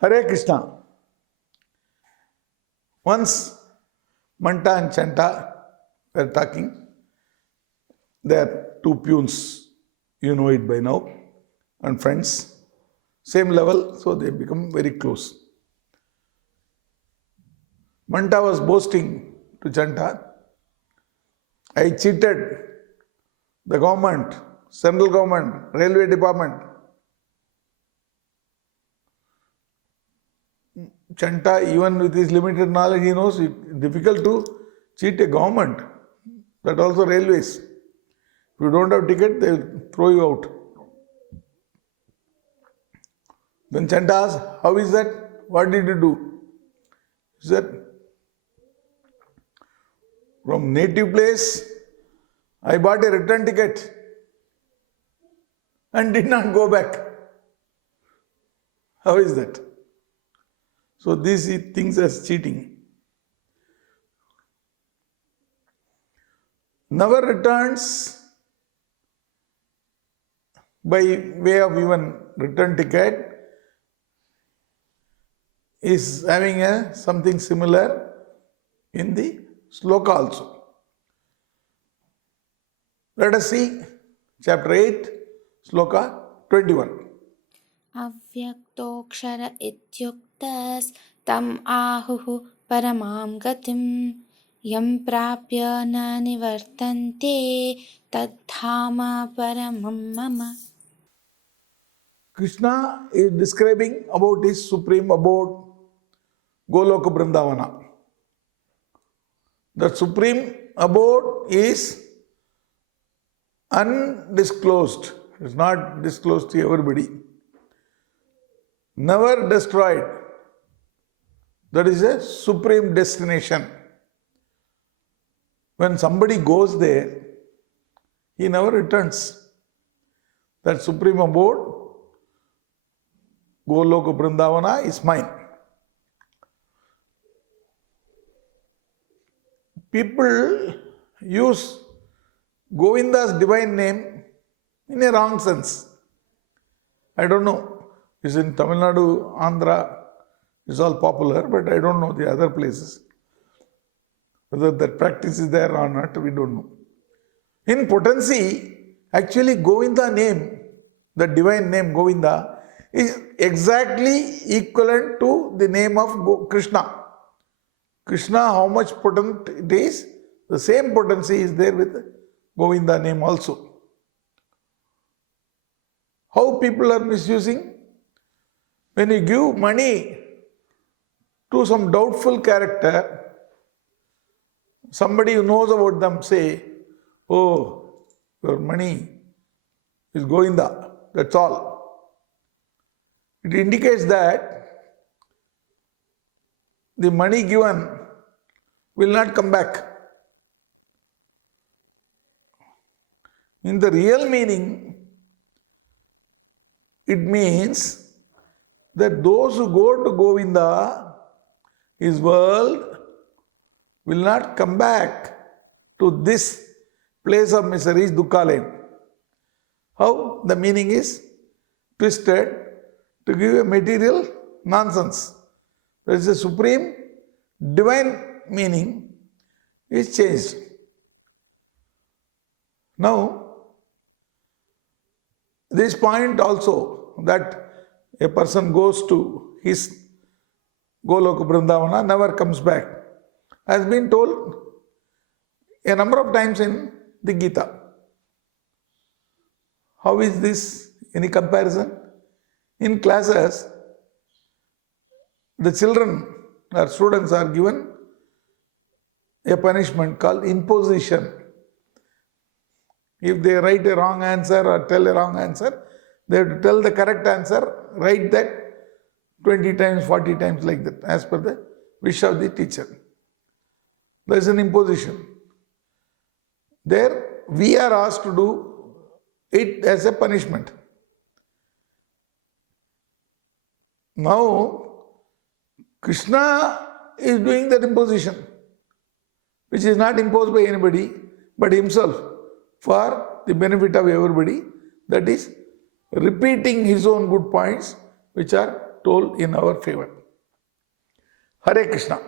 Hare Krishna. Once Manta and Chanta were talking. They are two peons, you know it by now, and friends. Same level, so they become very close. Manta was boasting to Chanta, I cheated the government, central government, railway department. Chanta, even with his limited knowledge, he knows it's difficult to cheat a government, that also railways. If you don't have ticket, they will throw you out. Then Chanta asked, how is that? What did you do? He said, from native place, I bought a return ticket and did not go back. How is that? So this he thinks as cheating. Never returns by way of even return ticket is having something similar in the sloka also. Let us see chapter 8, sloka 21. अव्यक्तोऽक्षर इत्युक्तस्तं आहुः परमां गतिं यं प्राप्य न निवर्तन्ते तद्धाम परमं मम. Krishna is describing about his supreme abode, Goloka Vrindavana. The supreme abode is undisclosed. It's not disclosed to everybody. Never destroyed. That is a supreme destination. When somebody goes there, he never returns. That supreme abode, Goloka Vrindavana, is mine. People use Govinda's divine name in a wrong sense. I don't know. It's in Tamil Nadu, Andhra, it's all popular, but I don't know the other places. Whether that practice is there or not, we don't know. In potency, actually Govinda name, the divine name Govinda, is exactly equivalent to the name of Krishna. Krishna, how much potent it is, the same potency is there with Govinda name also. How people are misusing? When you give money to some doubtful character, somebody who knows about them say, oh, your money is Govinda, that's all. It indicates that the money given will not come back. In the real meaning, it means that those who go to Govinda, his world, will not come back to this place of miseries, Dukkalayam. How? The meaning is twisted to give a material nonsense. There is a supreme divine meaning is changed. Now, this point also that a person goes to his Goloka Vrindavana, never comes back, has been told a number of times in the Gita. How is this? Any comparison? In classes, the children or students are given a punishment called imposition. If they write a wrong answer or tell a wrong answer, they have to tell the correct answer, write that 20 times, 40 times like that, as per the wish of the teacher. There is an imposition. There, we are asked to do it as a punishment. Now, Krishna is doing that imposition, which is not imposed by anybody, but himself, for the benefit of everybody, that is, repeating his own good points, which are told in our favor. Hare Krishna.